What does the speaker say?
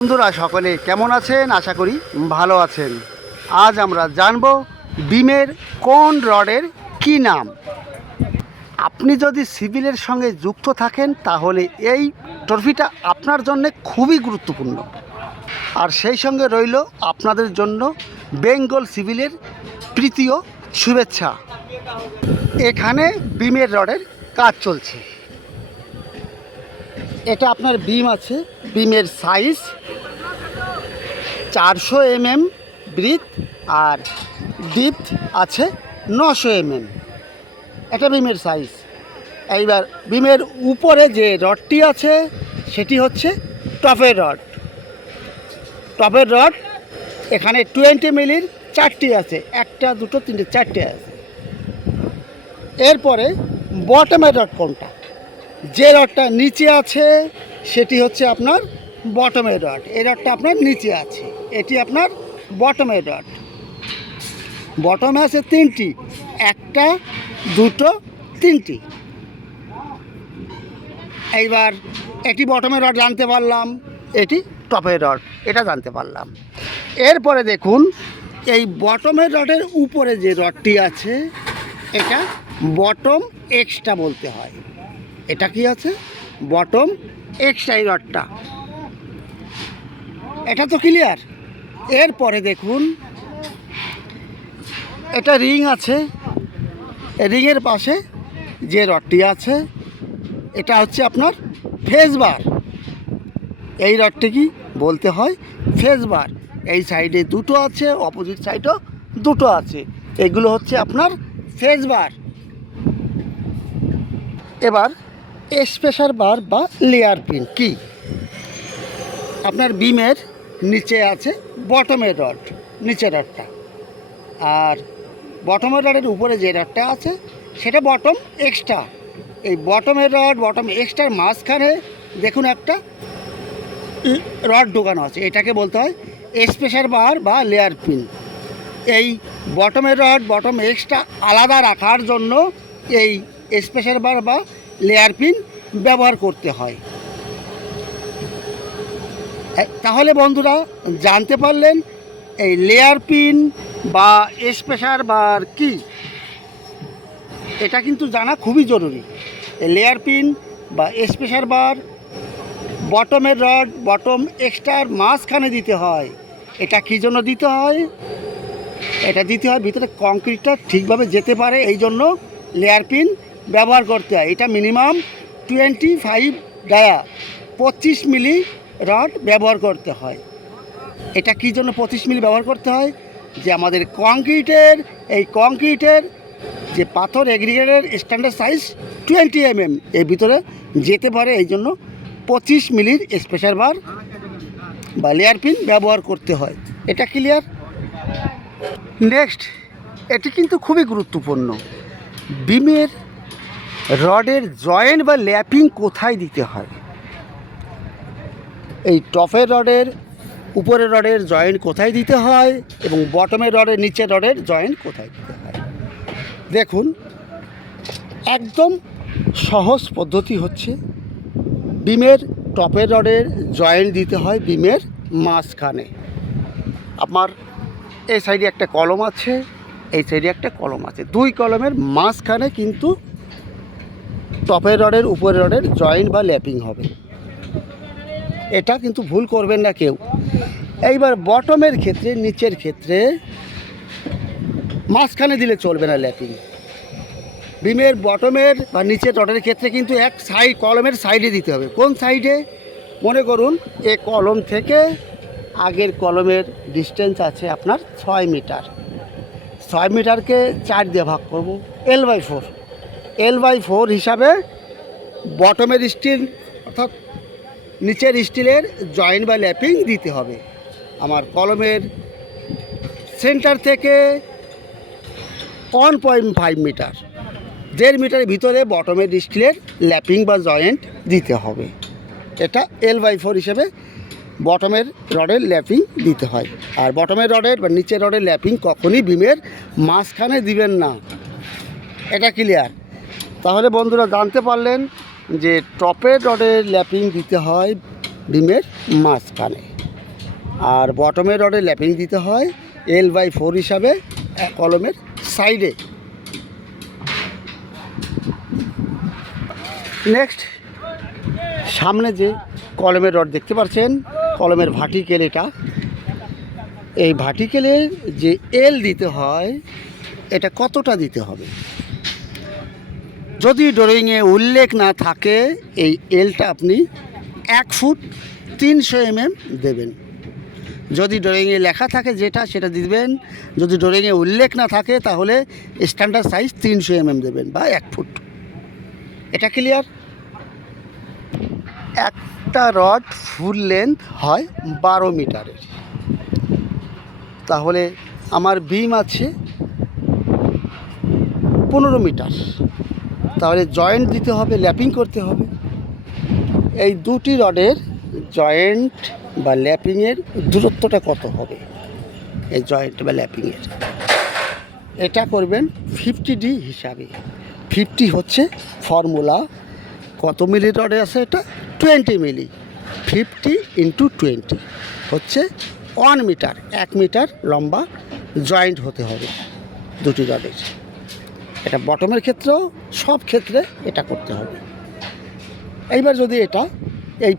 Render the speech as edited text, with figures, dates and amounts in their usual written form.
বন্ধুরা সকলে কেমন আছেন? আশা করি ভালো আছেন। আজ আমরা জানব বিমের কোন রডের কি নাম। আপনি যদি সিভিলের সঙ্গে যুক্ত থাকেন তাহলে এই ট্রফিটা আপনার জন্য খুবই গুরুত্বপূর্ণ। আর সেই সঙ্গে রইল আপনাদের জন্য বেঙ্গল সিভিলের প্রীতীয় শুভেচ্ছা। এখানে বিমের রডের কাজ চলছে। এটা আপনার বিম আছে, বিমের সাইজ 400 mm ব্রিথ আর ডিপথ আছে 900 mm। এটা বিমের সাইজ। এইবার বিমের উপরে যে রডটি আছে সেটি হচ্ছে টপের রড। টপের রড এখানে 20 মিলির 4টি আছে, 1টা 2টো 3টে 4টে আছে। এরপরে বটমের রড কোনটা? যে রডটা নিচে আছে সেটি হচ্ছে আপনার বটমের রড। এই রডটা আপনার নিচে আছে, এটি আপনার বটমের রড। বটমে আছে 3টি, 1টা 2টো 3টি। এইবার এটি বটমের রড জানতে পারলাম, এটি টপের রড এটা জানতে পারলাম। এরপরে দেখুন এই বটমের রডের উপরে যে রডটি আছে এটা বটম এক্সট্রা বলতে হয়। এটা কি আছে? বটম এক্সট্রা এই রডটা। এটা তো ক্লিয়ার। এরপরে দেখুন এটা রিং আছে, রিংয়ের পাশে যে রডটি আছে এটা হচ্ছে আপনার ফেস বার। এই রডটি কি বলতে হয়? ফেস বার। এই সাইডে 2টো আছে, অপোজিট সাইডেও 2টো আছে, এগুলো হচ্ছে আপনার ফেস বার। এবার স্পেশার বার বা লেয়ার পিন কি? আপনার বিমের নিচে আছে বটমের রড, নিচের রডটা, আর বটমের রডের উপরে যে রডটা আছে সেটা বটম এক্সট্রা। এই বটমের রড বটম এক্সট্রার মাঝখানে দেখুন একটা রড ঢোকানো আছে, এটাকে বলতে হয় স্পেশার বার বা লেয়ার পিন। এই বটমের রড বটম এক্সট্রা আলাদা রাখার জন্য এই স্পেশার বার বা লেয়ার পিন ব্যবহার করতে হয়। তাহলে বন্ধুরা জানতে পারলেন এই লেয়ার পিন বা স্পেশার বার কি। এটা কিন্তু জানা খুবই জরুরি। এই লেয়ার পিন বা স্পেশার বার বটমের রড বটম এক্সট্রার মাঝখানে দিতে হয়। এটা কী জন্য দিতে হয়? এটা দিতে হয় ভিতরে কংক্রিটটা ঠিকভাবে যেতে পারে, এই জন্য লেয়ার পিন ব্যবহার করতে হয়। এটা মিনিমাম 25 ডায়া 25 মিলি রড ব্যবহার করতে হয়। এটা কী জন্য 25 মিলি ব্যবহার করতে হয়? যে আমাদের কংক্রিটের এই কংক্রিটের যে পাথর এগ্রিগেটের স্ট্যান্ডার্ড সাইজ 20 mm এর ভিতরে যেতে পারে, এই জন্য 25 মিলির স্পেশাল বার বা লেয়ার পিন ব্যবহার করতে হয়। এটা ক্লিয়ার? নেক্সট, এটি কিন্তু খুবই গুরুত্বপূর্ণ। বিমের রডের জয়েন্ট বা ল্যাপিং কোথায় দিতে হয়? এই টপের রডের উপরের রডের জয়েন্ট কোথায় দিতে হয় এবং বটমের রডের নিচের রডের জয়েন্ট কোথায় দিতে হয়? দেখুন একদম সহজ পদ্ধতি হচ্ছে বিমের টপের রডের জয়েন্ট দিতে হয় বিমের মাঝখানে। আমার এই সাইডে একটা কলম আছে, এই সাইডে একটা কলম আছে, 2 কলমের মাঝখানে কিন্তু টপের রডের উপরের রডের জয়েন্ট বা ল্যাপিং হবে। এটা কিন্তু ভুল করবেন না কেউ। এইবার বটমের ক্ষেত্রে নিচের ক্ষেত্রে মাঝখানে দিলে চলবে না ল্যাপিং। বিমের বটমের বা নিচের রডের ক্ষেত্রে কিন্তু এক সাইড কলমের সাইডে দিতে হবে। কোন সাইডে? মনে করুন এ কলম থেকে আগের কলমের ডিস্টেন্স আছে আপনার 6 মিটার। 6 মিটারকে 4 দিয়ে ভাগ করব, L/4। L/4 হিসাবে বটমের স্টিল অর্থাৎ নিচের স্টিলের জয়েন্ট বা ল্যাপিং দিতে হবে। আমার কলমের সেন্টার থেকে 1.5 মিটার, 1.5 মিটারের ভিতরে বটমের স্টিলের ল্যাপিং বা জয়েন্ট দিতে হবে। এটা L/4 হিসেবে বটমের রডের ল্যাপিং দিতে হয়। আর বটমের রডের বা নিচের রডের ল্যাপিং কখনই বিমের মাঝখানে দিবেন না। এটা ক্লিয়ার? তাহলে বন্ধুরা জানতে পারলেন যে টপের রডের ল্যাপিং দিতে হয় বিমের মাঝখানে। আর বটমের রডে ল্যাপিং দিতে হয় L/4 হিসাবে কলমের সাইডে। নেক্সট, সামনে যে কলমের রড দেখতে পাচ্ছেন, কলমের ভার্টিক্যাল এটা, এই ভার্টিক্যালের যে এল দিতে হয় এটা কতটা দিতে হবে? যদি ড্রয়িংয়ে উল্লেখ না থাকে এই এলটা আপনি 1 ফুট 300 mm দেবেন। যদি ড্রয়িংয়ে লেখা থাকে যেটা সেটা দিবেন, যদি ড্রয়িংয়ে উল্লেখ না থাকে তাহলে স্ট্যান্ডার্ড সাইজ 300 mm দেবেন বা 1 ফুট। এটা ক্লিয়ার? একটা রড ফুল লেন্থ হয় 12 মিটারের। তাহলে আমার বিম আছে 15 মিটার, তাহলে জয়েন্ট দিতে হবে, ল্যাপিং করতে হবে। এই দুটি রডের জয়েন্ট বা ল্যাপিংয়ের দূরত্বটা কত হবে? এই জয়েন্ট বা ল্যাপিংয়ের এটা করবেন 50D হিসাবে। 50 হচ্ছে ফর্মুলা। কত মিলি রডে আছে এটা? 20 মিলি। 50 × 20 হচ্ছে 1 মিটার। 1 মিটার লম্বা জয়েন্ট হতে হবে দুটি রডের। এটা বটমের ক্ষেত্রেও সব ক্ষেত্রে এটা করতে হবে। এইবার যদি এটা এই